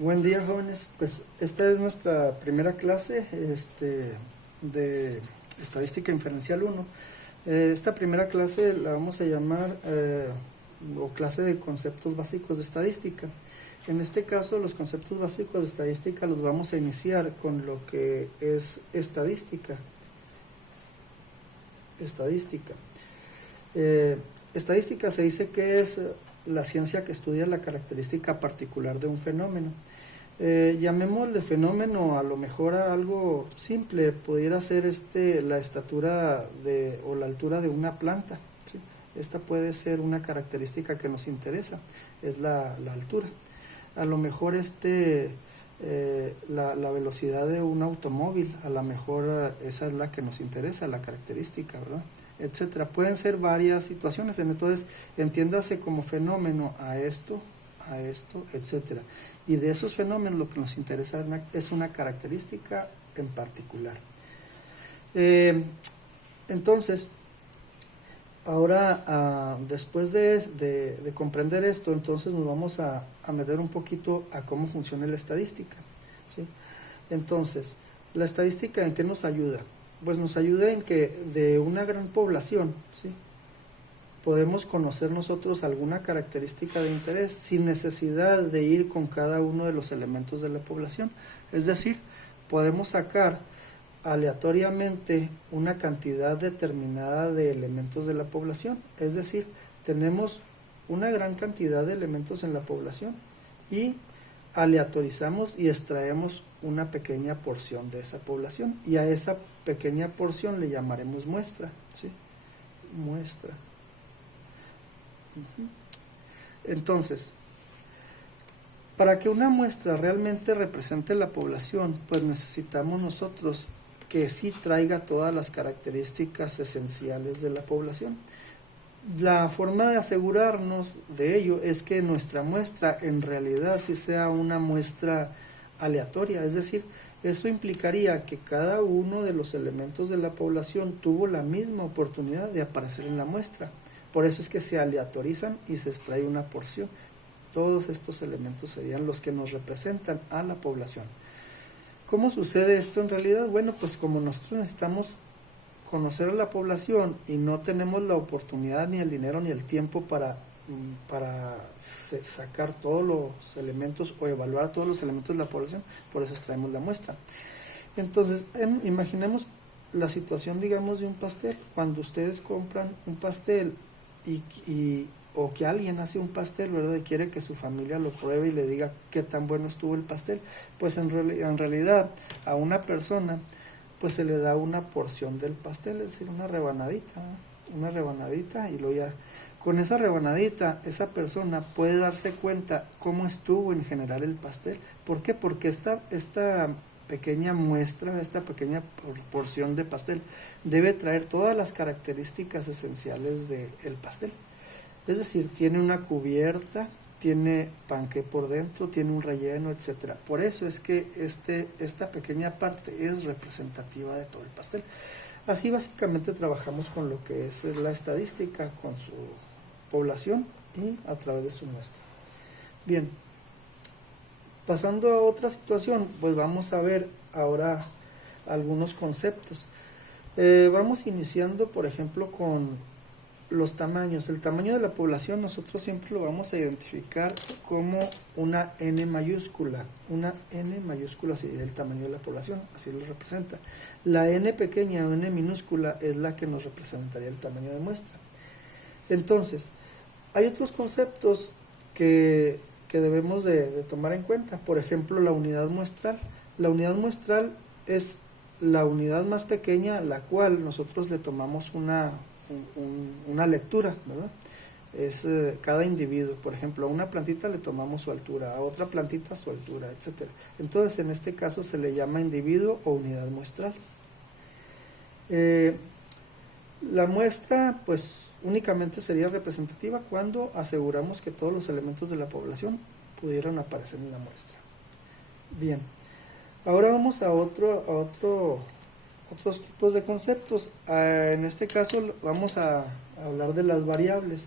Buen día, jóvenes. Pues esta es nuestra primera clase de estadística inferencial 1. Esta primera clase la vamos a llamar o clase de conceptos básicos de estadística. En este caso, los conceptos básicos de estadística los vamos a iniciar con lo que es estadística. Estadística se dice que es la ciencia que estudia la característica particular de un fenómeno. Llamémosle fenómeno a lo mejor a algo simple, pudiera ser la estatura o la altura de una planta, ¿sí? Esta puede ser una característica que nos interesa, es la altura. A lo mejor la velocidad de un automóvil, a lo mejor esa es la que nos interesa, la característica, ¿verdad? Etcétera. Pueden ser varias situaciones, entonces entiéndase como fenómeno a esto, etcétera. Y de esos fenómenos lo que nos interesa es una característica en particular. Entonces, ahora después de comprender esto, entonces nos vamos a meter un poquito a cómo funciona la estadística, ¿sí? Entonces, ¿la estadística en qué nos ayuda? Pues nos ayuda en que de una gran población, ¿sí?, podemos conocer nosotros alguna característica de interés sin necesidad de ir con cada uno de los elementos de la población. Es decir, podemos sacar aleatoriamente una cantidad determinada de elementos de la población. Es decir, tenemos una gran cantidad de elementos en la población y aleatorizamos y extraemos una pequeña porción de esa población, y a esa pequeña porción le llamaremos muestra, ¿sí? Muestra. Entonces, para que una muestra realmente represente la población, pues necesitamos nosotros que sí traiga todas las características esenciales de la población. La forma de asegurarnos de ello es que nuestra muestra en realidad sí sea una muestra aleatoria, es decir, eso implicaría que cada uno de los elementos de la población tuvo la misma oportunidad de aparecer en la muestra. Por eso es que se aleatorizan y se extrae una porción. Todos estos elementos serían los que nos representan a la población. ¿Cómo sucede esto en realidad? Bueno, pues como nosotros necesitamos conocer a la población y no tenemos la oportunidad, ni el dinero, ni el tiempo para sacar todos los elementos o evaluar todos los elementos de la población, por eso extraemos la muestra. Entonces, imaginemos la situación, digamos, de un pastel. Cuando ustedes compran un pastel o que alguien hace un pastel, ¿verdad?, y quiere que su familia lo pruebe y le diga qué tan bueno estuvo el pastel, pues en realidad a una persona pues se le da una porción del pastel, es decir, una rebanadita, y luego ya con esa rebanadita esa persona puede darse cuenta cómo estuvo en general el pastel. ¿Por qué? Porque esta pequeña muestra, esta pequeña porción de pastel debe traer todas las características esenciales del pastel. Es decir, tiene una cubierta, tiene panqué por dentro, tiene un relleno, etcétera. Por eso es que esta pequeña parte es representativa de todo el pastel. Así básicamente trabajamos con lo que es la estadística, con su población y a través de su muestra. Bien, pasando a otra situación, pues vamos a ver ahora algunos conceptos. Vamos iniciando, por ejemplo, con los tamaños. El tamaño de la población nosotros siempre lo vamos a identificar como una N mayúscula. Una N mayúscula sería el tamaño de la población, así lo representa. La N pequeña o N minúscula es la que nos representaría el tamaño de muestra. Entonces, hay otros conceptos que debemos de tomar en cuenta. Por ejemplo, la unidad muestral. La unidad muestral es la unidad más pequeña a la cual nosotros le tomamos una lectura, ¿verdad? Es cada individuo. Por ejemplo, a una plantita le tomamos su altura, a otra plantita su altura, etcétera. Entonces, en este caso se le llama individuo o unidad muestral. La muestra, pues, únicamente sería representativa cuando aseguramos que todos los elementos de la población pudieron aparecer en la muestra. Bien, ahora vamos a otros tipos de conceptos. En este caso vamos a hablar de las variables.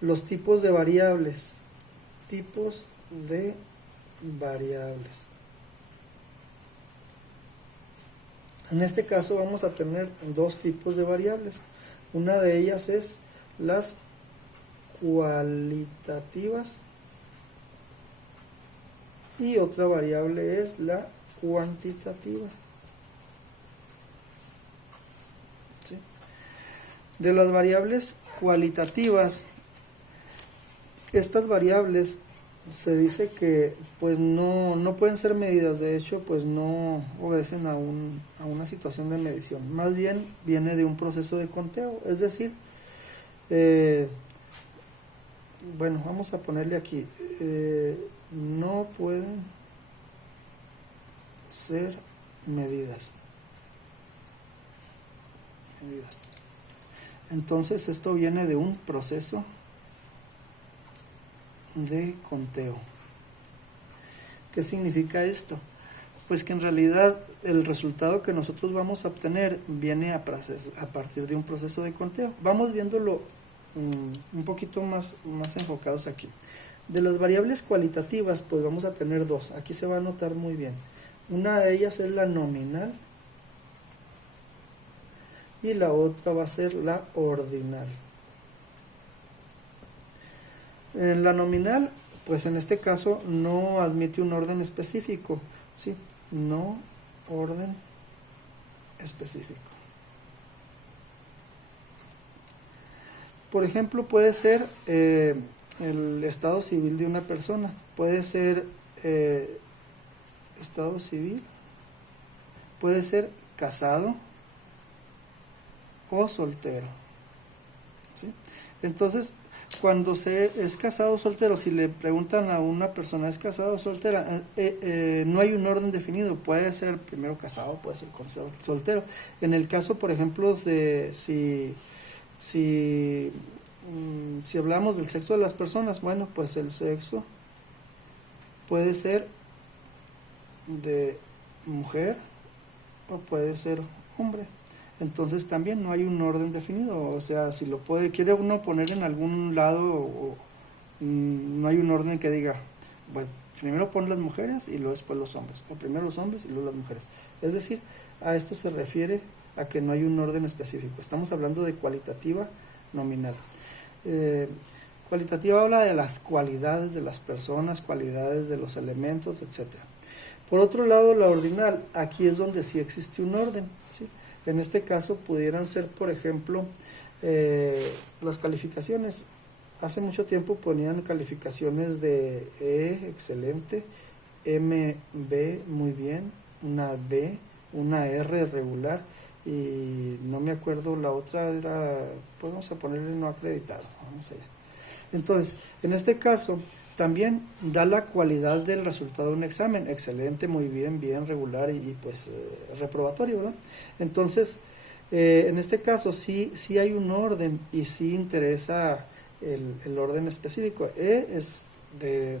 Los tipos de variables. variables. En este caso vamos a tener dos tipos de variables. Una de ellas es las cualitativas y otra variable es la cuantitativa. ¿Sí? De las variables cualitativas, estas variables se dice que pues no pueden ser medidas, de hecho pues no obedecen a una situación de medición, más bien viene de un proceso de conteo, es decir, bueno, vamos a ponerle aquí, no pueden ser medidas. Entonces esto viene de un proceso de conteo. ¿Qué significa esto? Pues que en realidad el resultado que nosotros vamos a obtener viene a partir de un proceso de conteo. Vamos viéndolo un poquito más enfocados aquí. De las variables cualitativas, pues vamos a tener dos. Aquí se va a notar muy bien. Una de ellas es la nominal y la otra va a ser la ordinal. En la nominal, pues en este caso no admite un orden específico, ¿sí? No orden específico. Por ejemplo, puede ser el estado civil de una persona, puede ser estado civil, puede ser casado o soltero, ¿sí? Entonces, cuando se es casado o soltero, si le preguntan a una persona es casado o soltera, no hay un orden definido, puede ser primero casado, puede ser soltero. En el caso, por ejemplo, si hablamos del sexo de las personas, bueno, pues el sexo puede ser de mujer o puede ser hombre. Entonces también no hay un orden definido, o sea, si quiere uno poner en algún lado, no hay un orden que diga, bueno, primero pon las mujeres y luego después los hombres, o primero los hombres y luego las mujeres. Es decir, a esto se refiere a que no hay un orden específico. Estamos hablando de cualitativa nominal. Cualitativa habla de las cualidades de las personas, cualidades de los elementos, etc. Por otro lado, la ordinal, aquí es donde sí existe un orden, ¿sí? En este caso pudieran ser, por ejemplo, las calificaciones. Hace mucho tiempo ponían calificaciones de E, excelente, M, B, muy bien, una B, una R, regular, y no me acuerdo, la otra era, pues vamos a ponerle no acreditado, vamos allá. Entonces, en este caso, también da la cualidad del resultado de un examen, excelente, muy bien, bien, regular y pues reprobatorio, ¿verdad? Entonces, en este caso sí hay un orden y sí interesa el orden específico. Es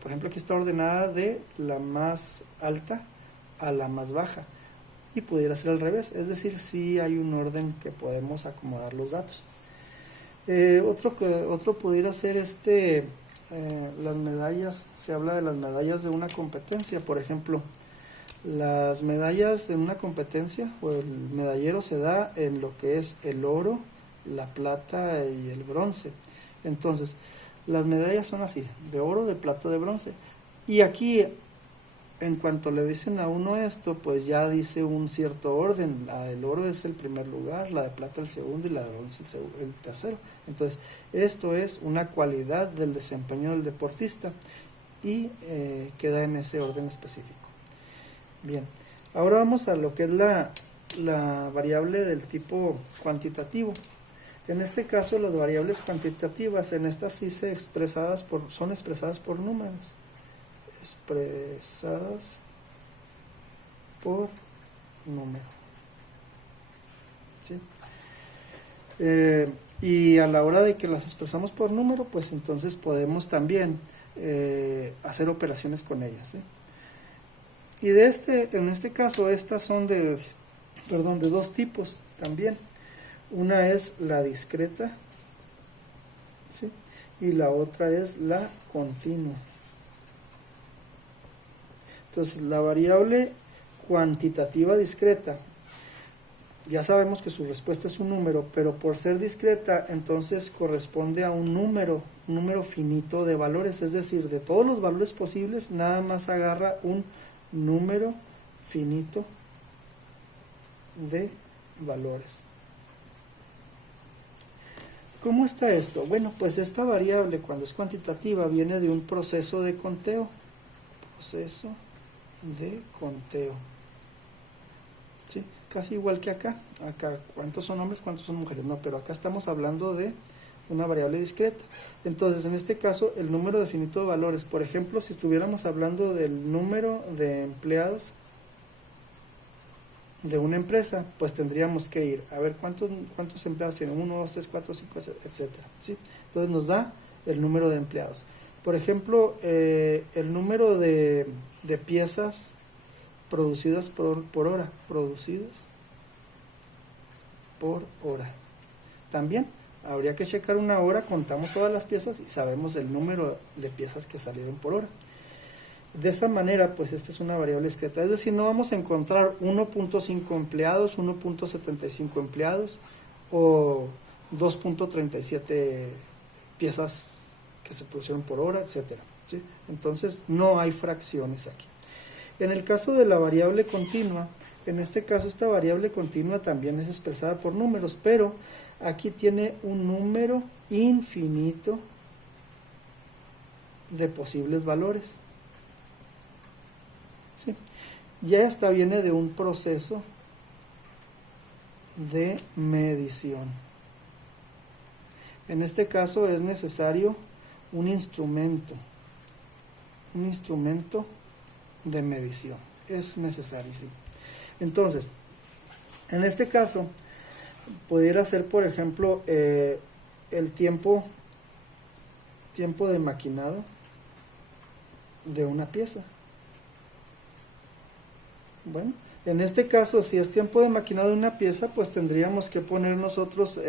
por ejemplo, aquí está ordenada de la más alta a la más baja y pudiera ser al revés, es decir, sí hay un orden que podemos acomodar los datos. Otro pudiera ser las medallas. Se habla de las medallas de una competencia, por ejemplo, las medallas de una competencia o el medallero se da en lo que es el oro, la plata y el bronce. Entonces, las medallas son así, de oro, de plata, de bronce. Y aquí, en cuanto le dicen a uno esto, pues ya dice un cierto orden. La del oro es el primer lugar, la de plata el segundo y la de bronce el tercero. Entonces, esto es una cualidad del desempeño del deportista y queda en ese orden específico. Bien, ahora vamos a lo que es la variable del tipo cuantitativo. En este caso, las variables cuantitativas, en estas sí son expresadas por números. Expresadas por número. ¿Sí? Y a la hora de que las expresamos por número, pues entonces podemos también hacer operaciones con ellas, ¿sí? Y en este caso, estas son de dos tipos también. Una es la discreta, ¿sí? Y la otra es la continua. Entonces la variable cuantitativa discreta, ya sabemos que su respuesta es un número, pero por ser discreta entonces corresponde a un número finito de valores, es decir, de todos los valores posibles nada más agarra un número finito de valores. ¿Cómo está esto? Bueno, pues esta variable cuando es cuantitativa viene de un proceso de conteo. Proceso de conteo. ¿Sí? Casi igual que acá. Acá, ¿cuántos son hombres, cuántos son mujeres? No, pero acá estamos hablando de una variable discreta. Entonces, en este caso, el número definitivo de valores. Por ejemplo, si estuviéramos hablando del número de empleados de una empresa, pues tendríamos que ir a ver cuántos empleados tienen, 1, 2, 3, 4, 5, etcétera, ¿sí? Entonces nos da el número de empleados. Por ejemplo, el número de piezas producidas por hora, producidas por hora. También habría que checar una hora, contamos todas las piezas y sabemos el número de piezas que salieron por hora. De esa manera, pues esta es una variable discreta, es decir, no vamos a encontrar 1.5 empleados, 1.75 empleados o 2.37 piezas que se produjeron por hora, etcétera, ¿sí? Entonces no hay fracciones aquí. En el caso de la variable continua, en este caso esta variable continua también es expresada por números, pero aquí tiene un número infinito de posibles valores. ¿Sí? Ya esta viene de un proceso de medición. En este caso es necesario un instrumento de medición. Es necesario, sí. Entonces, en este caso, pudiera ser, por ejemplo, el tiempo de maquinado de una pieza. Bueno, en este caso, si es tiempo de maquinado de una pieza, pues tendríamos que poner nosotros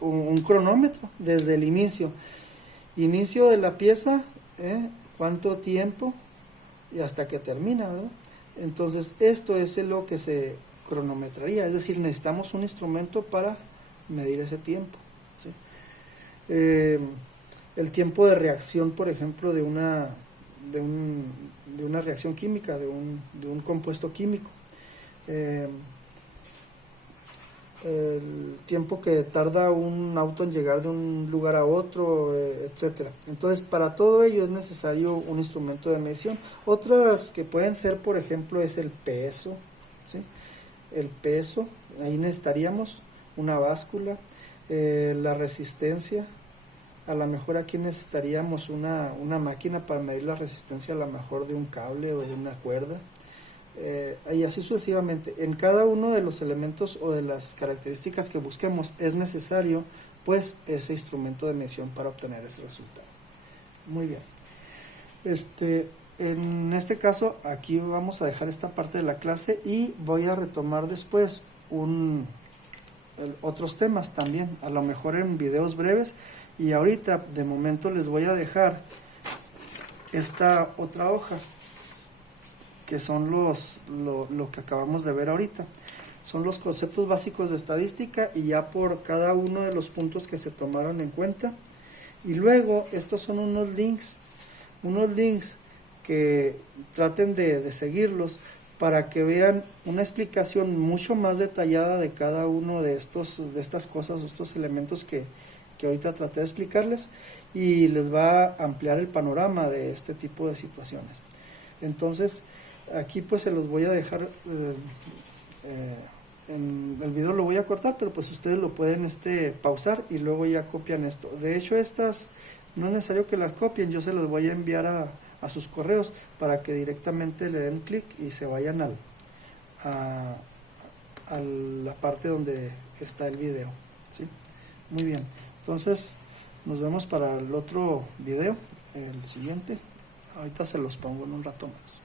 un cronómetro desde el inicio. Inicio de la pieza, cuánto tiempo y hasta que termina, ¿verdad? Entonces, esto es lo que se cronometraría, es decir, necesitamos un instrumento para medir ese tiempo, ¿sí? El tiempo de reacción, por ejemplo, de una reacción química, de un compuesto químico, el tiempo que tarda un auto en llegar de un lugar a otro, etcétera. Entonces, para todo ello es necesario un instrumento de medición. Otras que pueden ser, por ejemplo, es el peso, ¿sí? El peso, ahí necesitaríamos una báscula, la resistencia. A lo mejor aquí necesitaríamos una máquina para medir la resistencia, a lo mejor de un cable o de una cuerda, y así sucesivamente. En cada uno de los elementos o de las características que busquemos es necesario pues ese instrumento de medición para obtener ese resultado. Muy bien. En este caso aquí vamos a dejar esta parte de la clase y voy a retomar después otros temas también, a lo mejor en videos breves. Y ahorita de momento les voy a dejar esta otra hoja, que son lo que acabamos de ver ahorita. Son los conceptos básicos de estadística y ya por cada uno de los puntos que se tomaron en cuenta. Y luego estos son unos links que traten de seguirlos para que vean una explicación mucho más detallada de cada uno de estas cosas, estos elementos que ahorita traté de explicarles, y les va a ampliar el panorama de este tipo de situaciones. Entonces, aquí pues se los voy a dejar, en el video lo voy a cortar, pero pues ustedes lo pueden pausar y luego ya copian esto. De hecho, estas no es necesario que las copien, yo se las voy a enviar a sus correos para que directamente le den clic y se vayan a la parte donde está el video, ¿sí? Muy bien. Entonces, nos vemos para el otro video, el siguiente. Ahorita se los pongo en un rato más.